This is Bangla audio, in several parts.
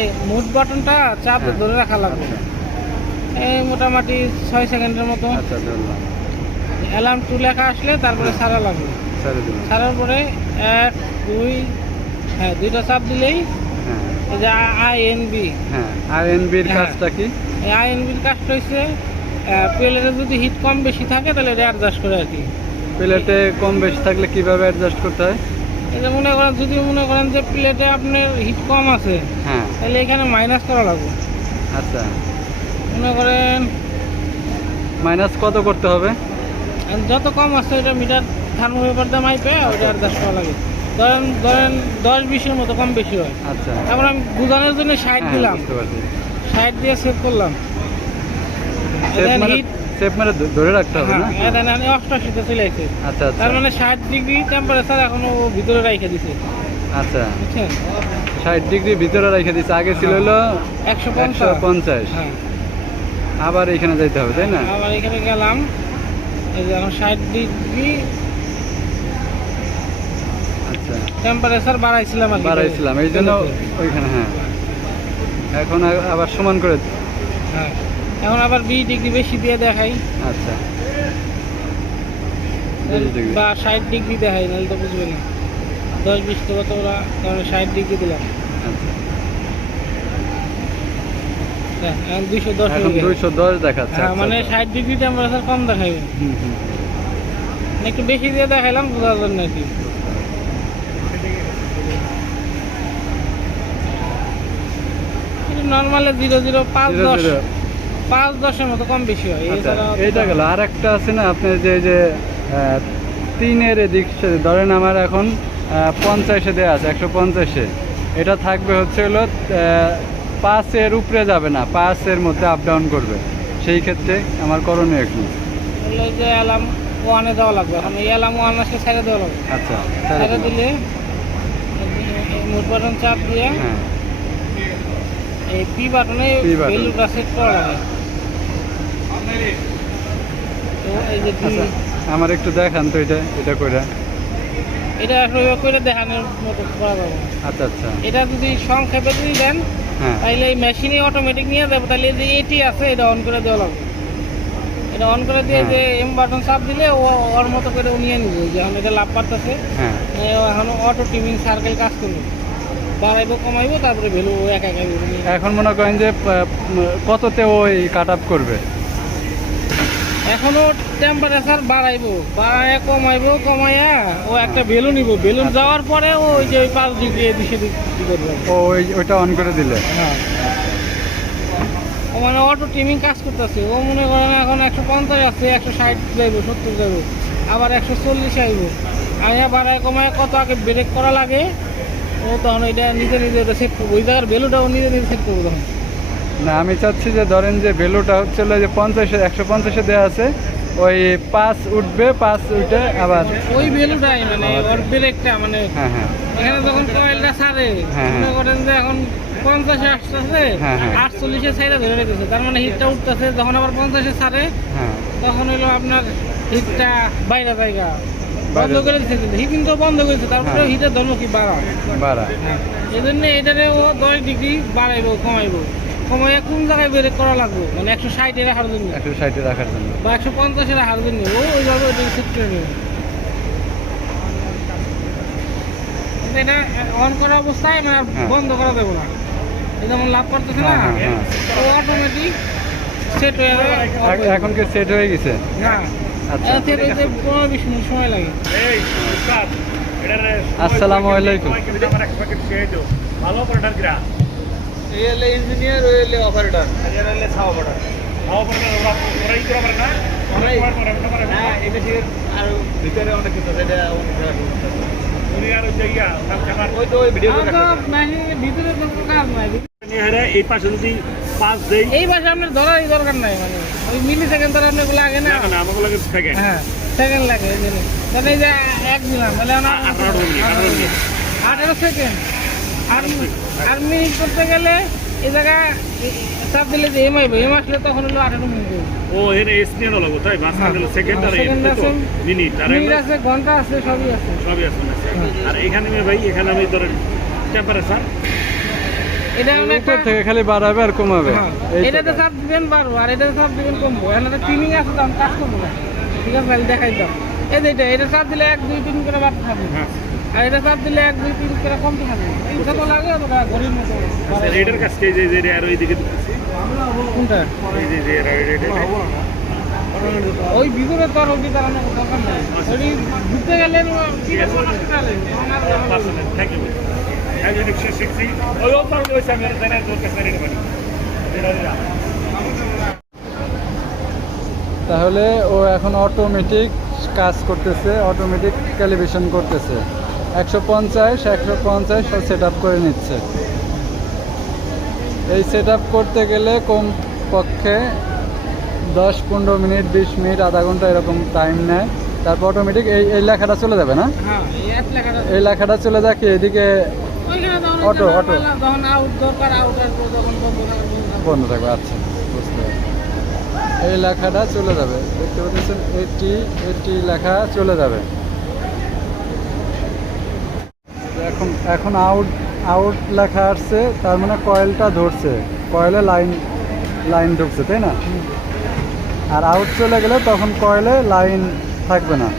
যে মুড বাটনটা চাপ হ্যাঁ। ধরে রাখা লাগবে। আচ্ছা এই মোটামুটি 6 সেকেন্ডের মতো। আচ্ছা, ধরলাম। অ্যালার্ম 2 লেখা আসলে তারপরে হ্যাঁ। ছাড়া লাগবে। ছেড়ে দিলাম। ছাড়ার পরে 1 2 হ্যাঁ 2টা চাপ দিলেই হ্যাঁ এই যে আইএনবি। হ্যাঁ, আরএনবির হ্যাঁ। কাজটা কি? এই আইএনবির কাজটা হচ্ছে প্লেটের যদি হিট কম বেশি থাকে তাহলে এটা অ্যাডজাস্ট করে আর কি। প্লেটে কম বেশি থাকলে কিভাবে অ্যাডজাস্ট করতে হয়? এই যে মনে করেন যদি মনে করেন যে প্লেটে আপনার হিট কম আছে হ্যাঁ। তাহলে এখানে মাইনাস করা লাগবে। আচ্ছা, মনে করেন মাইনাস কত করতে হবে? যত কম আছে এটা মিটার থার্মোমিটার দিয়ে মাইপে ওটা অ্যাডজাস্ট করা লাগে। ধরেন ধরেন 10-20-এর মতো কম বেশি হয়। আচ্ছা, তারপর আমি বোঝানোর জন্য 60 হ্যাঁ, দিলাম, বুঝতে পারছি। 60 দিয়ে সেভ করলাম। সেভ মানে ধরে রাখতে হবে না? হ্যাঁ, এটা 88-তে চলে আসছে। আচ্ছা আচ্ছা তার মানে 60 ডিগ্রি টেম্পারেচার এখনো ভিতরে রাইখে দিছে, আচ্ছা, বুঝছেন? 60 ডিগ্রি ভিতরে রেখে দিচ্ছে। আগে ছিল হলো 150। 150। হ্যাঁ, আবার এখানে যাইতে হবে, তাই না? আবার এখানে গেলাম, এই যে এখন 60 ডিগ্রি আচ্ছা, টেম্পারেচার বাড়াইছিলাম আর কি। বাড়াইছিলাম এই জন্য ওইখানে। হ্যাঁ, এখন আবার সমান করে। হ্যাঁ, এখন আবার 20 ডিগ্রি বেশি দিয়ে দেখাই আচ্ছা, 20 ডিগ্রি। বা 60 ডিগ্রি দেখাই, নাহলে তো বুঝবে না। 10-20 তো কত ওরা, তাহলে 60 ডিগ্রি দিলাম। আচ্ছা, হ্যাঁ, এখন 210 এখন হয়ে গেছে। 210 দেখাচ্ছে। হ্যাঁ, আচ্ছা, মানে আচ্ছা। 60 ডিগ্রি টেম্পারেচার কম দেখাইবে। হুম হুম। একটু বেশি দিয়ে দেখাইলাম বোঝার জন্য আর কি। নর্মালে 0.05-10 0.0 5-10-এর মতো কম বেশি হয়। আচ্ছা, এছাড়া এইটা গেল। আর একটা আছে না আপনার যে 3-এর এদিক ধরেন আমার এখন 50-এ দেওয়া আছে, 150-এ। এটা থাকবে হচ্ছে হলো 5-এর উপরে যাবে না, 5-এর মধ্যে আপ ডাউন করবে। সেই ক্ষেত্রে আমার করণীয় কি? হলো যে অ্যালার্ম 1-এ দেওয়া লাগবে। এখন এই অ্যালার্ম 1 আসলে ছেড়ে দেওয়া লাগবে। আচ্ছা, ছেড়ে দিলে মোট বাটন চাপ দিয়ে হ্যাঁ, এই পি বাটনে P button। ভ্যালুটা সেট করা লাগে। তো এই যে আচ্ছা, আমার একটু দেখান তো এটা কইরা। এটা আসলে করে দেখানোর মতো করা যাবে না। আচ্ছা আচ্ছা, এটা যদি সংক্ষেপে যদি দেন হ্যাঁ তাহলে এই মেশিনে অটোমেটিক নিয়ে যাবে। তাহলে এই যে এটি আছে এটা অন করে দেওয়া লাগবে। এটা অন করে দিয়ে হ্যাঁ। যে এম বাটন চাপ দিলে ও ওর মতো করে ও নিয়ে নিবে। যখন এটা লাভ পারতেছে হ্যাঁ। এখন অটো টিমিং সার্কেল কাজ করবে, বাড়াইবো কমাইবো, তারপরে ভ্যালু একা একা এখন মনে করেন যে কততে ওই কাট আপ করবে? এখনো টেম্পারেচার বাড়াইবো, বাড়ায় কমাইবো, কমাইয়া ও একটা বেলুন নিব। বেলুন যাওয়ার পরে ও ওই যে ওই 5 ডিগ্রি এদিকে দিকে করবে। ও ওইটা অন করে দিলে? হ্যাঁ, ও মানে অটো টিমিং কাজ করতেছে। ও মনে করেন এখন 150 আছে, 160 যাইবো, 70 যাইবো, আবার 140 আইবো। আইয়া বাড়ায় কমায় কত আগে ব্রেক করা লাগে ও তখন এটা নিজে নিজে ওটা সেট করবো। ওই জায়গার ভ্যালুটা ও নিজে নিজে সেট করবো তখন। না, আমি চাচ্ছি যে ধরেন যে ভ্যালুটা হচ্ছে যে 150-এ দেওয়া আছে, ওই 5 উঠবে, 5 উঠে আবার ওই ভ্যালুটাই মানে ওর ব্রেকটা মানে হ্যাঁ হ্যাঁ এখানে যখন কয়েলটা ছাড়ে হ্যাঁ, মনে করেন যে এখন 50-এ আসতেছে, হ্যাঁ, হ্যাঁ। 48-এ সাইডে ধরে রেখেছে, তার মানে হিটটা উঠতেছে। যখন আবার 50-এ ছাড়ে হ্যাঁ। তখন হলো আপনার হিটটা বাইরে জায়গা বন্ধ বাইরে করে দিচ্ছে। কিন্তু হিট কিন্তু বন্ধ করেছে, তারপরে হ্যাঁ। হিটের ধর্ম কি বাড়া। বাড়া। এই জন্য এটারে ও 10 ডিগ্রি বাড়াইবো, কমাইবো, কমাইয়া কোন জায়গায় ব্রেক করা লাগবে মানে 160-এ রাখার জন্য 160-এ রাখার জন্য বা 150-এ রাখার জন্য ও ওইভাবে ওটা সেট করে নেবে। কিন্তু এটা অন করা অবস্থায় মানে আর হ্যাঁ। বন্ধ করা দেবো না। এই যেমন লাভ করতেছে না, হ্যাঁ, হ্যাঁ, ও অটোমেটিক সেট হয়ে যাবে। এখন কি সেট হয়ে গেছে? না, আচ্ছা। এটা সেট হইতে 15-20 মিনিট সময় লাগে। আসসালামু আলাইকুম। ভালো অপারেটর কিরা এই হলে ইঞ্জিনিয়ার, ওই হলে অপারেটর, এর হলে ছাও অপারেটর। ভালো অপারেটর ওরাই করে পারে না না, এটা ঠিক আর ভিতরে অনেক কিছু আছে, এটা উনি আর ওই যে ওই তো ওই ভিডিও ভিতরে কোনো কাজ নাই। এই পাশে যদি 5 দেই এই ভাষা আপনার ধরারই দরকার নাই, মানে ওই মিলি সেকেন্ড ধরে আপনার লাগে না। না আমাকে লাগে থাকে হ্যাঁ, সেকেন্ড লাগে। এই জন্য তাহলে এই যে 1 দিলাম তাহলে 18 সেকেন্ড। আর মিনিট করতে গেলে এই জায়গা চাপ দিলে যে এম আইব, এম আসলে তখন হলো 18 মিনিট। ও এর এস নিয়ে লাগো তাই মাঝখানে হলো সেকেন্ড আর সেকেন্ড আছে, মিনিট আর মিনিট আছে, ঘন্টা আছে, সবই আছে। সবই আছে। আর এখানে ভাই এখানে আমি ধরেন টেম্পারেচার এটা মানে একটা উপর থেকে খালি বাড়াবে আর কমাবে হ্যাঁ, এই তো এটাতে কাজ। চাপ দিবেন বাড়বো আর এটাতে চাপ দিবেন কমবো। এখানে ট্রিমিং আছে তো আমি কাজ করবো না, ঠিক আছে আমি দেখাই দাও। এই যে এটা চাপ দিলে 1 2 3 করে বাড়তে থাকবে, হ্যাঁ আর এটা চাপ দিলে 1 2 3 করে কমতে থাকবে। এই যত লাগে তত ঘড়ির মতো আচ্ছা, এটার কাছে এই যে আর ওইদিকে দিতেছি কোনটা এই যে এটা ওই ভিতরে তো আর ওই দাঁড়ানোর দরকার নেই। ওই ঘুরতে গেলে থ্যাংক ইউ এই যে 160 ওই ওপর ওইসা মেরে দেনা তোর কাছে রেডি বানি এটা তাহলে ও এখন অটোমেটিক কাজ করতেছে, অটোমেটিক ক্যালিব্রেশন করতেছে। 150 ও সেট আপ করে নিচ্ছে। এই সেট আপ করতে গেলে কমপক্ষে 10-15 মিনিট, 20 মিনিট, আধা ঘন্টা এরকম টাইম নেয়। তারপর অটোমেটিক এই লেখাটা চলে যাবে না, হ্যাঁ এই এক লেখাটা এই লেখাটা চলে যাক এদিকে ওইখানে তখন অটো, যখন অটো। বললাম, তখন আউট দরকার আউট আসবে, তখন বন্ধ থাকবে বন্ধ থাকবে। আচ্ছা, বুঝতে পারছি। এই লেখাটা চলে যাবে, দেখতে পাচ্ছেন এটি লেখা চলে যাবে। এখন আউট লেখা আসছে, তার মানে কয়েলটা ধরছে, কয়েলে লাইন ঢুকছে, তাই না? আর আউট চলে গেলে তখন কয়েলে লাইন থাকবে না।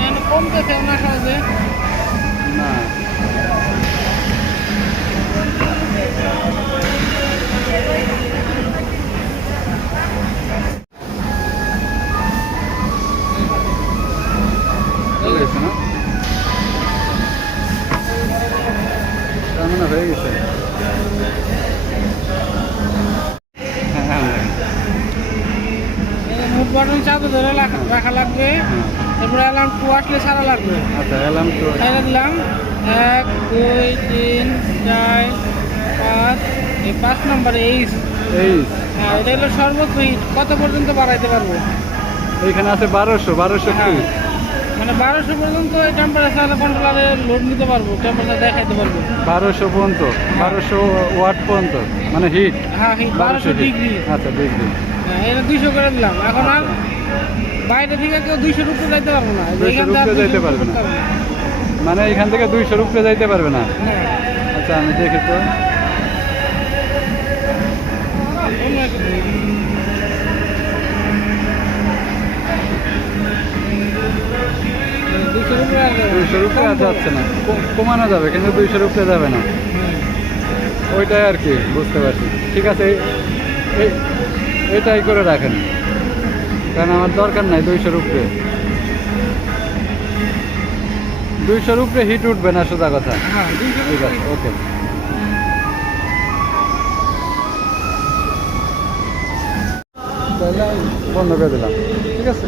মানে কমতেছে না সহজে। না, চলে গেছে না? তার মানে হয়ে গেছে। হ্যাঁ, মুখ বাটন চাপে ধরে রাখা লাগবে, হ্যাঁ। তারপরে অ্যালার্ম 2 আসলে ছাড়া লাগবে। আচ্ছা, এলাম তো। ছাড়া দিলাম 1 2 3 4 5, এই 5 নম্বরে এইচ। এই হ্যাঁ এটা হলো সর্বোচ্চ হিট, কত পর্যন্ত বাড়াইতে পারবো? এইখানে আছে 1200 হ্যাঁ কি? মানে 1200 পর্যন্ত এই টেম্পারেচার কন্ট্রোলারে লোড নিতে পারবো, টেম্পারেচার দেখাইতে পারবো। 1200 পর্যন্ত, 1200 ওয়াট পর্যন্ত, মানে হিট। হ্যাঁ হিট 1200 ডিগ্রি। আচ্ছা, ডিগ্রি। হ্যাঁ এটা 200 করে দিলাম। এখন আর বাইরে থেকে কেউ 200 উপরে যাইতে পারবো না। 200 এখান থেকে আর উপরে 200 যাইতে পারবে না। মানে এখান থেকে 200 উপরে যাইতে পারবে না। হ্যাঁ আচ্ছা, আমি দেখি তো। অন্য একটা দিই। 200 উপরে আর যাবে না। 200 উপরে আর যাচ্ছে না, কমানো যাবে কিন্তু 200 উপরে যাবে না। ওইটাই আর কি, বুঝতে পারছি। ঠিক আছে, এটাই করে রাখেন, কারণ আমার দরকার নাই 200 উপরে। 200 উপরে হিট উঠবে না, সোজা কথা। হ্যাঁ 200 ঠিক আছে, ওকে। তাহলে আমি বন্ধ করে দিলাম, ঠিক আছে।